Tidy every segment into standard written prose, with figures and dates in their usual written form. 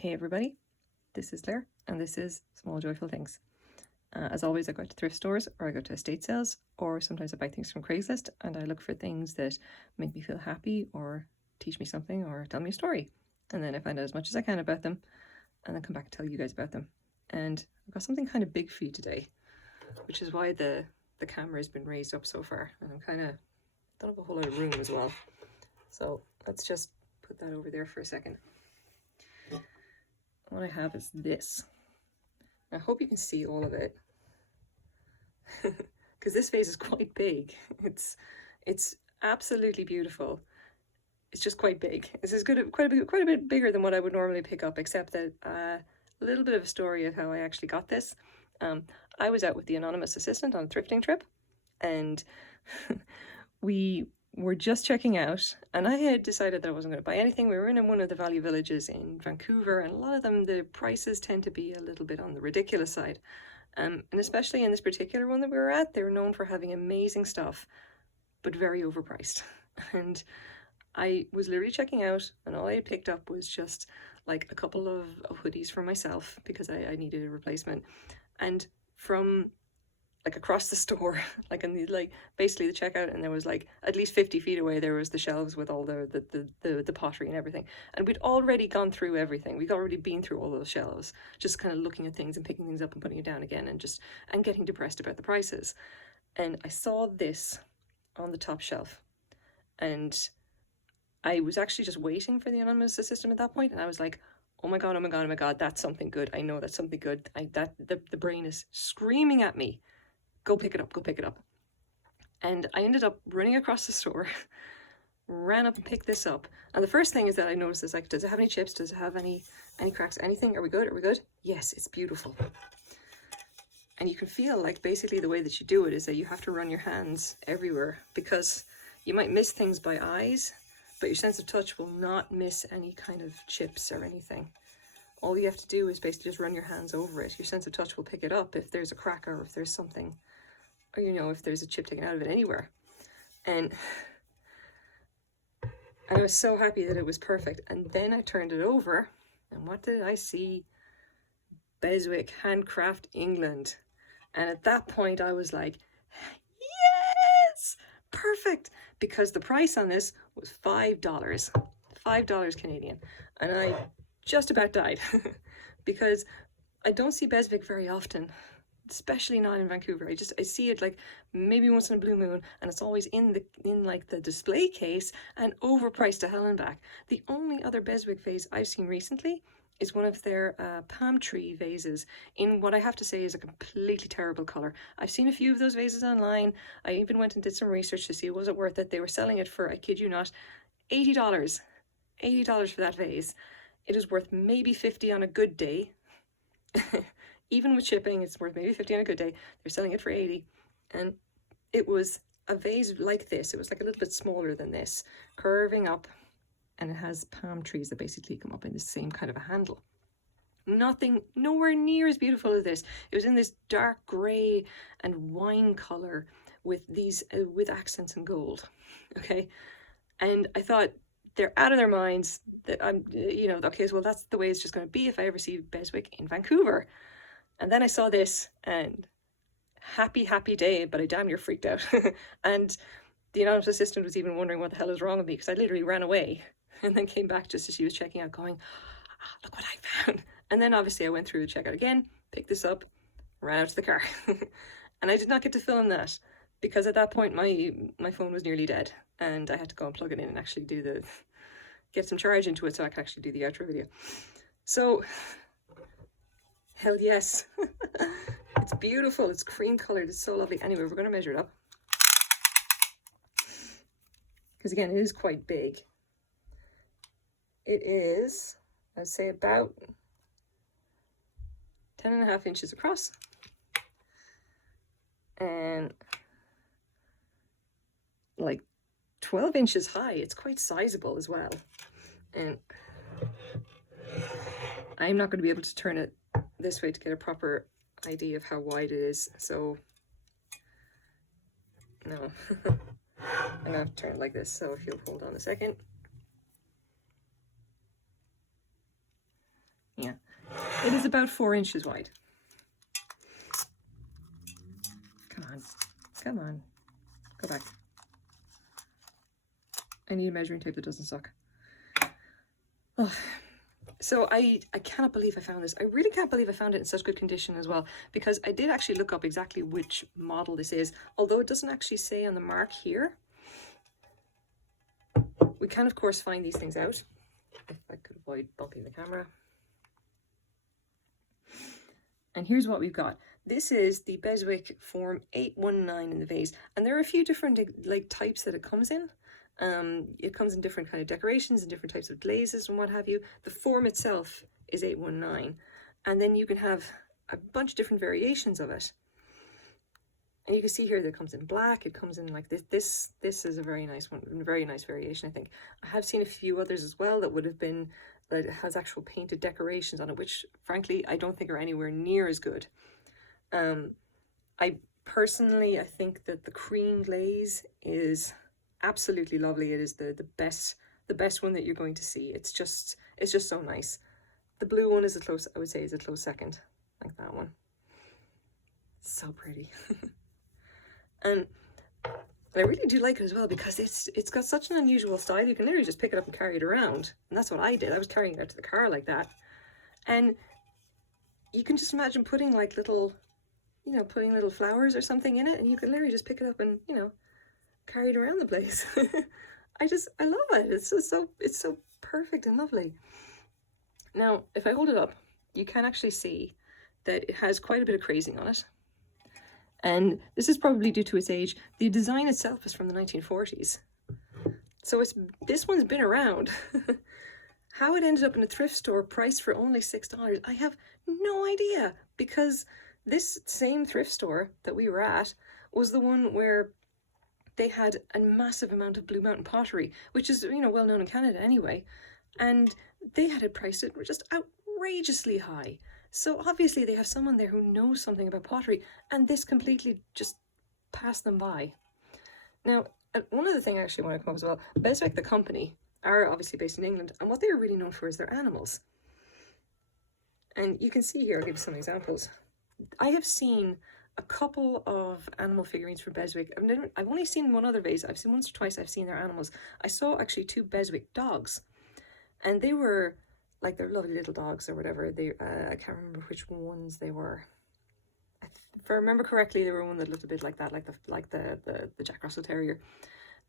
Hey everybody, this is Claire and this is Small Joyful Things. As always, I go to thrift stores or I go to estate sales, or sometimes I buy things from Craigslist and I look for things that make me feel happy or teach me something or tell me a story. And then I find out as much as I can about them and then come back and tell you guys about them. And I've got something kind of big for you today, which is why the camera has been raised up so far. And I'm kind of, don't have a whole lot of room as well. So let's just put that over there for a second. What I have is this. I hope you can see all of it, because this vase is quite big. It's absolutely beautiful. It's just quite big. This is good, quite a bit bigger than what I would normally pick up, except that a little bit of a story of how I actually got this. I was out with the anonymous assistant on a thrifting trip, and we were just checking out, and I had decided that I wasn't going to buy anything. We were in one of the value villages in Vancouver, and a lot of them, the prices tend to be a little bit on the ridiculous side. And especially in this particular one that we were at, they were known for having amazing stuff, but very overpriced. And I was literally checking out, and all I had picked up was just like a couple of hoodies for myself because I needed a replacement. And from like across the store, like in the basically the checkout, and there was like at least 50 feet away there was the shelves with all the pottery and everything, and we'd already gone through everything. We'd already been through all those shelves, just kind of looking at things and picking things up and putting it down again, and getting depressed about the prices. And I saw this on the top shelf, and I was actually just waiting for the anonymous assistant at that point, and I was like, oh my god, oh my god, oh my god, that's something good. I know that's something good. The brain is screaming at me, go pick it up, go pick it up. And I ended up running across the store, ran up and picked this up. And the first thing is that I noticed is like, does it have any chips? Does it have any cracks? Anything? Are we good? Are we good? Yes, it's beautiful. And you can feel like basically the way that you do it is that you have to run your hands everywhere, because you might miss things by eyes, but your sense of touch will not miss any kind of chips or anything. All you have to do is basically just run your hands over it. Your sense of touch will pick it up if there's a crack or if there's something, or if there's a chip taken out of it anywhere. And I was so happy that it was perfect. And then I turned it over, and what did I see? Beswick, Handcraft, England. And at that point I was like, yes, perfect, because the price on this was $5 Canadian, and I just about died because I don't see Beswick very often, especially not in Vancouver. I see it like maybe once in a blue moon, and it's always in like the display case and overpriced to hell and back. The only other Beswick vase I've seen recently is one of their palm tree vases in what I have to say is a completely terrible color. I've seen a few of those vases online. I even went and did some research to see was it worth it. They were selling it for, I kid you not, $80. $80 for that vase. It is worth maybe 50 on a good day. Even with shipping, it's worth maybe 50 on a good day. They're selling it for 80. And it was a vase like this. It was like a little bit smaller than this, curving up, and it has palm trees that basically come up in the same kind of a handle. Nowhere near as beautiful as this. It was in this dark grey and wine color with these with accents in gold. Okay, and I thought, they're out of their minds. That I'm, okay, well that's the way it's just going to be if I ever see Beswick in Vancouver. And then I saw this, and happy day, but I damn near freaked out. And the anonymous assistant was even wondering what the hell was wrong with me, because I literally ran away and then came back just as she was checking out, going, look what I found. And then obviously I went through the checkout again, picked this up, ran out to the car. And I did not get to film that, because at that point my phone was nearly dead, and I had to go and plug it in and actually get some charge into it so I could actually do the outro video. So, hell yes. It's beautiful, it's cream colored, it's so lovely. Anyway, we're going to measure it up, because again, it is quite big. It is, I'd say, about 10.5 inches across, and like 12 inches high. It's quite sizable as well. And I'm not going to be able to turn it this way to get a proper idea of how wide it is, so no. I'm going to turn it like this, so if you'll hold on a second. It is about 4 inches wide. Come on, come on, go back. I need a measuring tape that doesn't suck. Oh. So I cannot believe I found this. I really can't believe I found it in such good condition as well, because I did actually look up exactly which model this is, although it doesn't actually say on the mark here. We can, of course, find these things out, if I could avoid bumping the camera. And here's what we've got. This is the Beswick Form 819 in the vase, and there are a few different like types that it comes in. It comes in different kind of decorations and different types of glazes and what have you. The form itself is 819, and then you can have a bunch of different variations of it. And you can see here that it comes in black, it comes in like this. This is a very nice one, a very nice variation, I think. I have seen a few others as well that would have been, that has actual painted decorations on it, which frankly I don't think are anywhere near as good. I personally, I think that the cream glaze is absolutely lovely. It is the best one that you're going to see. It's just so nice. The blue one is a close, I would say, is a close second, like that one. So pretty. And I really do like it as well, because it's got such an unusual style. You can literally just pick it up and carry it around, and that's what I did. I was carrying it out to the car like that, and you can just imagine putting like little, you know, putting little flowers or something in it, and you can literally just pick it up and, you know, carry it around the place. I love it. It's so perfect and lovely. Now, if I hold it up, you can actually see that it has quite a bit of crazing on it. And this is probably due to its age. The design itself is from the 1940s. So this one's been around. How it ended up in a thrift store priced for only $6, I have no idea, because this same thrift store that we were at was the one where they had a massive amount of Blue Mountain pottery, which is, you know, well known in Canada anyway. And they had it priced at just outrageously high. So obviously they have someone there who knows something about pottery, and this completely just passed them by. Now, one other thing I actually want to come up as well, Beswick, the company, are obviously based in England, and what they're really known for is their animals. And you can see here, I'll give you some examples. I have seen a couple of animal figurines for Beswick. I've only seen one other vase. I've seen once or twice I've seen their animals. I saw actually 2 Beswick dogs, and they were like, they're lovely little dogs or whatever. They I can't remember which ones they were. If I remember correctly, they were one that looked a bit like that, like the Jack Russell Terrier.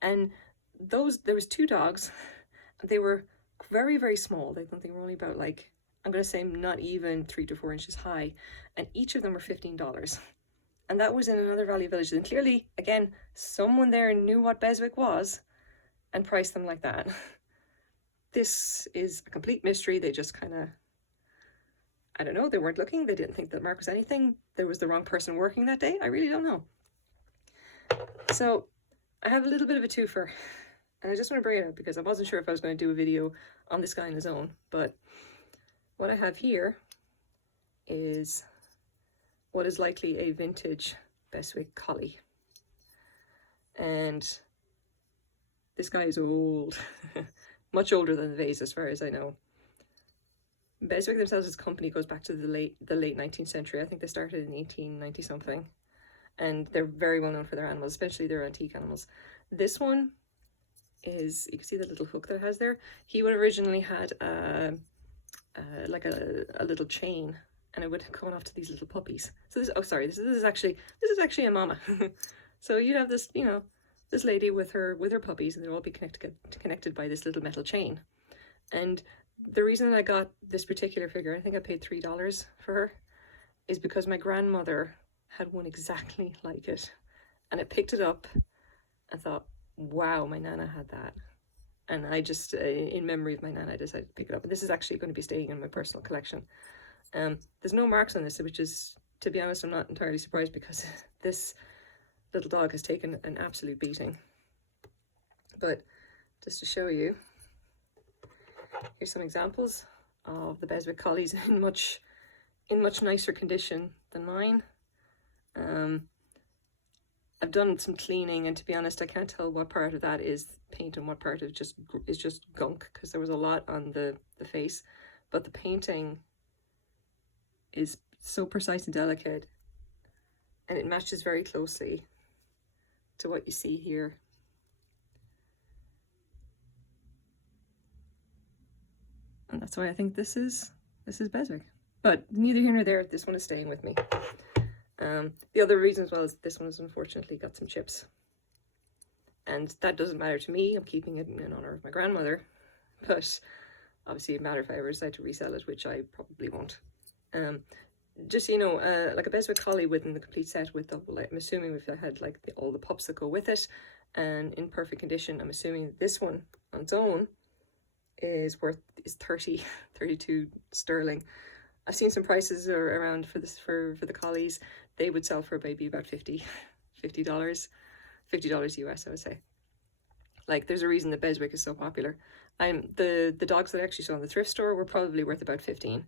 And there was 2 dogs. They were very, very small. I think they were only about, like, I'm going to say not even 3 to 4 inches high, and each of them were $15. And that was in another Valley village. And clearly, again, someone there knew what Beswick was and priced them like that. This is a complete mystery. They just kind of, I don't know, they weren't looking. They didn't think that Mark was anything. There was the wrong person working that day. I really don't know. So I have a little bit of a twofer, and I just want to bring it up because I wasn't sure if I was going to do a video on this guy on his own. But what I have here is what is likely a vintage Beswick collie. And this guy is old. Much older than the vase, as far as I know. Beswick themselves as a company goes back to the late 19th century. I think they started in 1890 something, and they're very well known for their animals, especially their antique animals. This one is, you can see the little hook that it has there. He would originally had like a little chain, and it would come off to these little puppies. So this, oh sorry, this is actually a mama. So you'd have this, you know, this lady with her puppies, and they'll all be connected by this little metal chain. And the reason I got this particular figure, I think I paid $3 for her, is because my grandmother had one exactly like it. And I picked it up and thought, wow, my Nana had that. And I just, in memory of my Nana, I decided to pick it up. And this is actually going to be staying in my personal collection. There's no marks on this, which is, to be honest, I'm not entirely surprised, because this little dog has taken an absolute beating. But just to show you, here's some examples of the Beswick collies in much nicer condition than mine. I've done some cleaning, and to be honest, I can't tell what part of that is paint and what part of is just gunk, because there was a lot on the face. But the painting is so precise and delicate, and it matches very closely to what you see here. And that's why I think this is Beswick. But neither here nor there, this one is staying with me. The other reason as well is this one has unfortunately got some chips. And that doesn't matter to me. I'm keeping it in honor of my grandmother. But obviously it matters if I ever decide to resell it, which I probably won't. Just so you know, like a Beswick collie within the complete set with the, I'm assuming if I had like all the pups that go with it and in perfect condition, I'm assuming this one on its own is 32 sterling. I've seen some prices around for this for the collies. They would sell for maybe about $50 US, I would say. Like, there's a reason that Beswick is so popular. The dogs that I actually saw in the thrift store were probably worth about 15.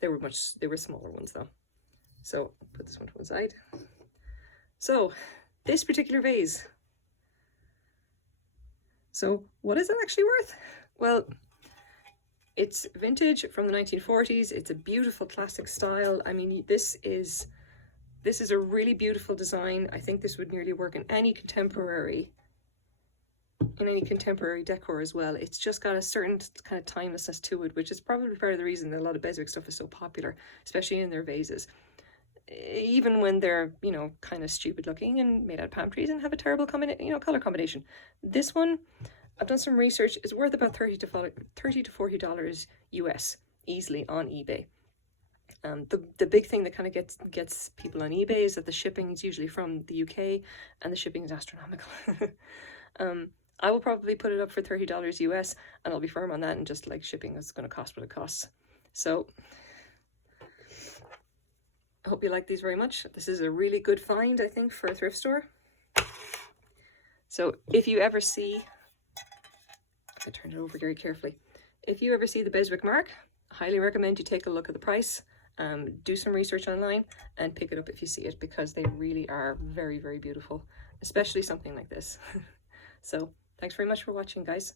They were smaller ones though. So I'll put this one to one side. So this particular vase. So what is it actually worth? Well, it's vintage from the 1940s. It's a beautiful classic style. I mean, this is a really beautiful design. I think this would nearly work in any contemporary decor as well. It's just got a certain kind of timelessness to it, which is probably part of the reason that a lot of Beswick stuff is so popular, especially in their vases. Even when they're, you know, kind of stupid looking and made out of palm trees and have a terrible color combination. This one, I've done some research, is worth about $30 to $40 US easily on eBay. The big thing that kind of gets people on eBay is that the shipping is usually from the UK and the shipping is astronomical. I will probably put it up for $30 US, and I'll be firm on that, and just like shipping is going to cost what it costs. So I hope you like these very much. This is a really good find, I think, for a thrift store. So if you ever see, I turn it over very carefully. If you ever see the Beswick mark, I highly recommend you take a look at the price. Do some research online and pick it up if you see it, because they really are very, very beautiful, especially something like this. So thanks very much for watching, guys.